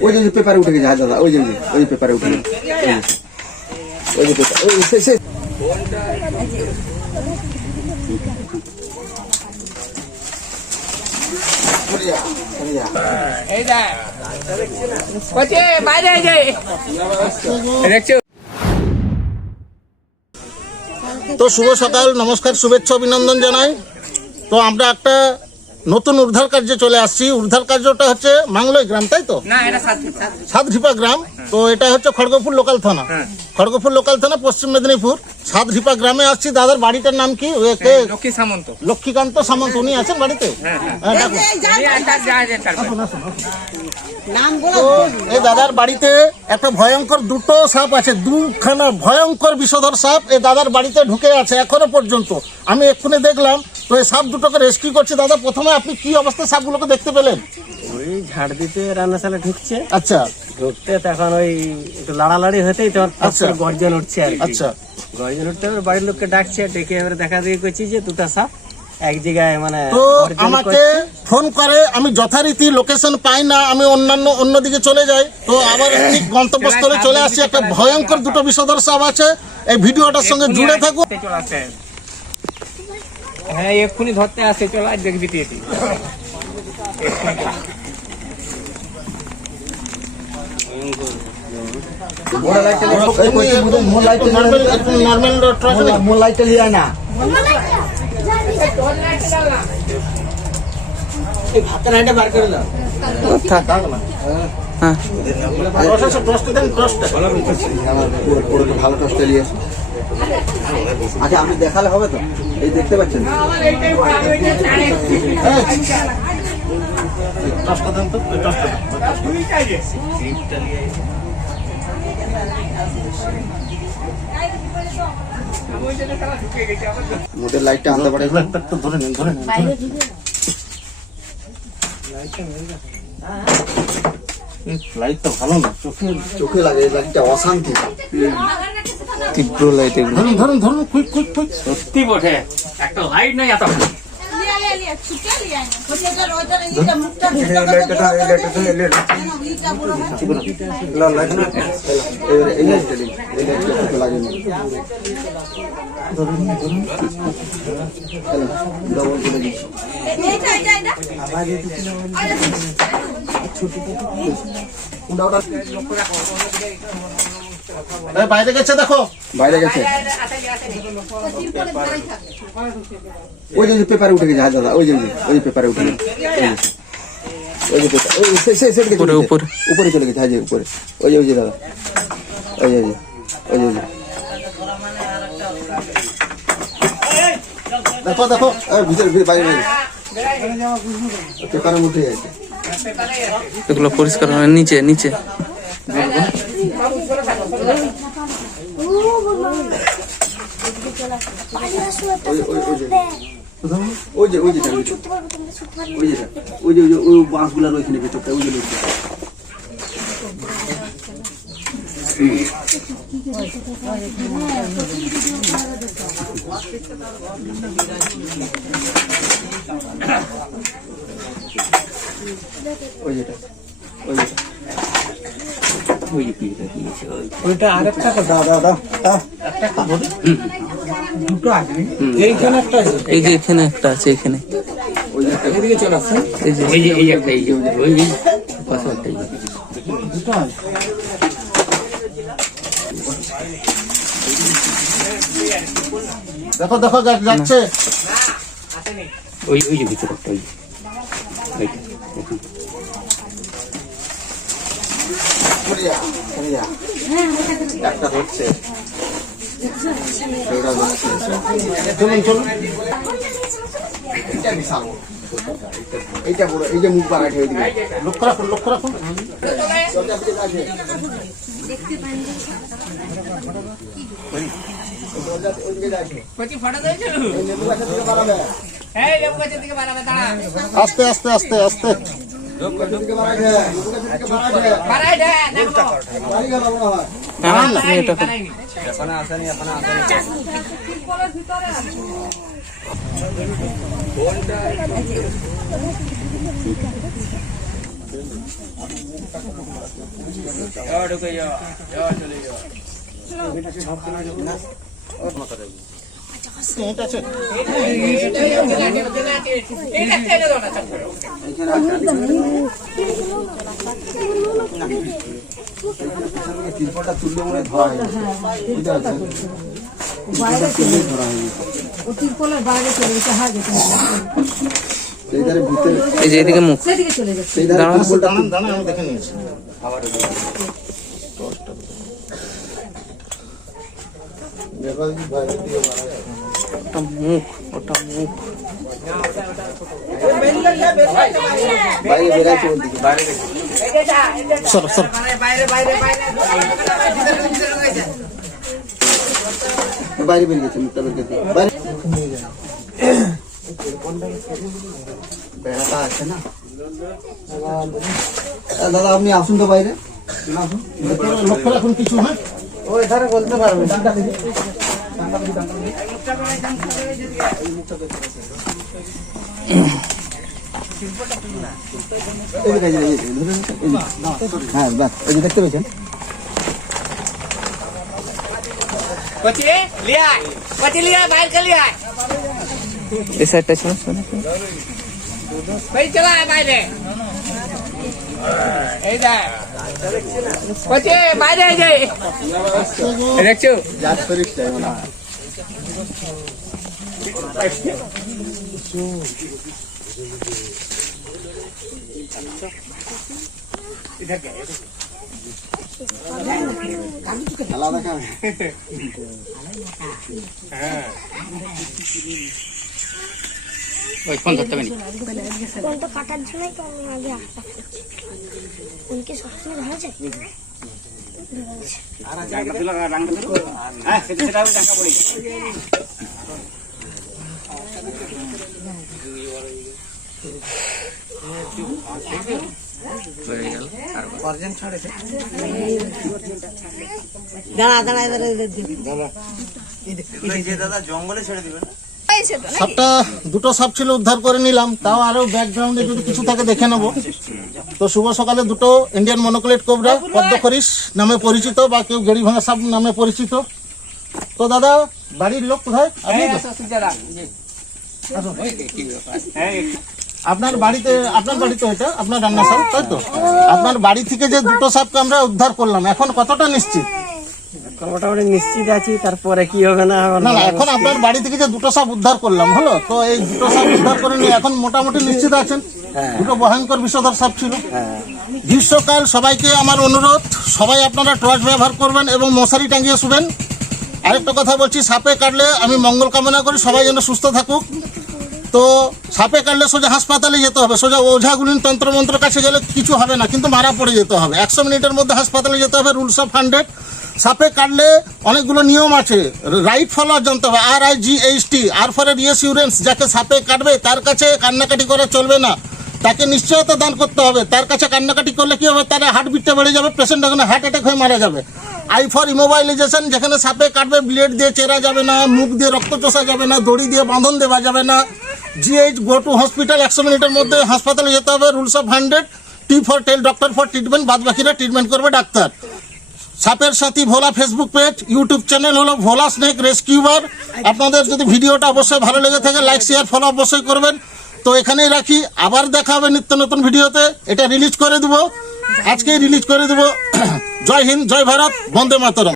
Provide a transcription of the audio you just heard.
ওই যে পেপারে উঠে গেছে, দাদা ওই যে পেপারে উঠে গেছে, ওই যে পেপার, ওই সে তো শুভ সকাল, নমস্কার, শুভেচ্ছা, অভিনন্দন জানাই। তো আমরা একটা নতুন উদ্ধার কার্যে চলে আসছি। উদ্ধার কার্যটা হচ্ছে মাংলই গ্রাম, তাই তো? না, এটা সাতঢিপা গ্রাম। তো এটা হচ্ছে খড়গপুর লোকাল থানা, খড়গপুর লোকাল থানা, পশ্চিম মেদিনীপুর। সাতঢিপা গ্রামে আসছি। দাদার বাড়িটার নাম কি? লক্ষ্মী সামন্ত, লক্ষ্মীকান্ত সামন্ত। উনি আছেন বাড়িতে? এই দাদার বাড়িতে একটা ভয়ঙ্কর দুটো সাপ আছে, দুখানা ভয়ঙ্কর বিষধর সাপ এই দাদার বাড়িতে ঢুকে আছে এখনো পর্যন্ত। আমি এক্ষুনি দেখলাম। তো এই সাপ দুটোকে রেস্কিউ করছি। দাদা, প্রথমে আপনি কি অবস্থায় সাপগুলোকে দেখতে পেলেন? ওই ঝাড় দিতে রান্নাশালা ঢুকছে, আচ্ছা, ঢুকতে তখন ওই একটু লাড়ালাড়ি হতেই তোমার গর্জন উঠছে আর কি। আচ্ছা, গর্জন উঠতে বাড়ির লোককে ডাকছে, ডেকে এবারে দেখা দিয়ে করছি যে দুটা সাপ এক জায়গায় মানে তো আমাকে ফোন করে, আমি যথারীতি লোকেশন পাই না, আমি অন্যদিকে চলে যাই। তো আবার ঠিক গন্তব্যস্থলে চলে আসছি। একটা ভয়ঙ্কর দুটো বিষধর সাপ আছে। এই ভিডিওটার সঙ্গে জুড়ে থাকুন। হ্যাঁ, এক্ষুনি ধরতে আসে, চল আজ দেখবি তুই। লাইটটা লিয়া না, ভালো টসটা নিয়ে আসুন। আচ্ছা, আপনি দেখালে হবে তো? এই দেখতে পাচ্ছেন মোটের লাইটটা আনতে পারে? লাইটটা ভালো না, চোখে লাগে। লাইটটা অশান্তি, তীব্র লাইট। ধরুন ধরুন, কুইক কুইক কুইক। সত্যি বটে, একটা লাইট নাই এত। বাইরে গেছে, দেখো বাইরে গেছে। ওই যে পেপারে উঠে গেছে, দাদা ওই যে পেপারে উঠে গেছে, ওই যে পেপার, উপরে চলে গেছে। হাজে উপরে, ওই যে দাদা, ওই যে দেখো দেখো, ভিতরে বাইরে পেপারের মধ্যে গেছে। এগুলো পরিষ্কার হয় নিচে নিচে। ওই বাঁশগুলার ওইখানে ভেতরটা, ওই যে ওইটা আরেকটা দাদা দুটো আছে, এইখানে একটা আছে, এই যে এখানে একটা আছে, এখানে এদিকে চলে আসছে, এই একটা, ওই পাশে একটা দুটো আছে। দেখো দেখো, যাচ্ছে। ওই যে ভিতরে একটা, একটা হচ্ছে, চলুন চলুন। এইটা বড়, এই যে মুখ বানাই হয়ে দিবে। লক্ষ্য রাখুন, লক্ষ্য রাখুন। আস্তে আস্তে আস্তে আস্তে। এটা আছে তিরপলটা তুললে মনে হয় ধরা হয়ে গেছে বুঝতে পারছেন বাইরে চলে ধরা হয়ে গেছে ও তিরপলের বাইরে চলে গেছে হ্যাঁ যেতে সেই ধারে ভিতরে এই যে এদিকে মুখ সেদিকে চলে গেছে সেই ধারে তিরপলটা দাঁড়ান দাঁড়ান আমি দেখে নিয়েছি ওটা মুখ ওটা মুখ বাইরে বেরাচ্ছে ওদিকে বাইরে সর সর বাইরে বেরিয়ে গেছে মুখটা বের গেছে বাইরে বেড়াটা আছে না দাদা আপনি আসুন তো বাইরে আসুন লক্ষ্য রাখুন কিছু হ্যাঁ ওই ধারে বলতে পারবেন হ্যাঁ বাস এই যে দেখতে পেয়েছেন এই সাইডটা ছিল শোনো যাত করিস তাই মনে হয় আলাদা খাবে ওই ফোন ধরতে পারি ফোনটা কাটার জন্যই তো আমি আগে আসা করছি উনকে সবসময় ধরা যায় দাঁড়া দাঁড়া এবারে সাপটা দুটো সাপ ছিল উদ্ধার করে নিলাম তাও আরো ব্যাকগ্রাউন্ডে যদি কিছু থাকে দেখে নেবো তো শুভ সকালে দুটো ইন্ডিয়ান মনোক্লেট কোবরা পদ্মখরিশ নামে পরিচিত বা কেউ গেড়ি ভাঙা সাপ নামে পরিচিত তো দাদা বাড়ির লোক কোথায় আপনি তো? আসুন। আপনার বাড়িতে এটা আপনার রান্না সাপ তাই তো আপনার বাড়ি থেকে যে দুটো সাপকে আমরা উদ্ধার করলাম এখন কতটা নিশ্চিত মোটামুটি নিশ্চিত আছি, তারপরে কি হবে না হবে না না এখন আপনার বাড়ি থেকে যে দুটো সাপ উদ্ধার করলাম হলো তো এই দুটো সাপ উদ্ধার করে নিয়ে এখন মোটামুটি নিশ্চিত আছেন দুটো ভয়ঙ্কর বিষধর সাপ ছিল গ্রীষ্মকাল সবাইকে আমার অনুরোধ সবাই আপনারা টর্চ ব্যবহার করবেন এবং মশারি টাঙিয়ে শুবেন আরেকটা কথা বলছি সাপে কাটলে আমি মঙ্গল কামনা করি সবাই যেন সুস্থ থাকুক তো সাপে কাটলে সোজা হাসপাতালে যেতে হবে সোজা ওঝাগুলিন তন্ত্রমন্ত্র কাছে গেলে কিছু হবে না কিন্তু মারা পড়ে যেতে হবে 100 মিনিটের মধ্যে হাসপাতালে যেতে হবে রুলস অফ 100 সাপে কাটলে অনেকগুলো নিয়ম আছে রাইট ফলো জানতে হবে RIGHT আর ফর রিঅ্যাসিউরেন্স যাকে সাপে কাটবে তার কাছে কান্নাকাটি করা চলবে না তাকে নিশ্চয়তা দান করতে হবে তার কাছে কান্নাকাটি করলে কি হবে তার হার্টবিটটা বেড়ে যাবে পেশেন্ট ওখানে হার্ট অ্যাটাক হয়ে মারা যাবে I ফর ইমোবাইলাইজেশন যেখানে সাপে কাটবে ব্লেড দিয়ে চেরা যাবে না মুখ দিয়ে রক্ত চষা যাবে না দড়ি দিয়ে বাঁধন দেওয়া যাবে না GH গো টু হসপিটাল 100 মিনিটের মধ্যে হাসপাতালে যেতে হবে rules of 100 T for tell doctor for treatment বাদ বাকিরা ট্রিটমেন্ট করবে ডাক্তার সাপের সাথী Bhola Facebook page YouTube channel হলো ভোলা স্নেক রেস্কিউয়ার আপনাদের যদি ভিডিওটা অবশ্যই ভালো লেগে থাকে লাইক শেয়ার ফলো অবশ্যই করবেন তো এখানেই রাখি আবার দেখা হবে নিত্য নতুন ভিডিওতে এটা রিলিজ করে দেবো আজকেই রিলিজ করে দেবো জয় হিন্দ জয় ভারত বন্দে মাতরম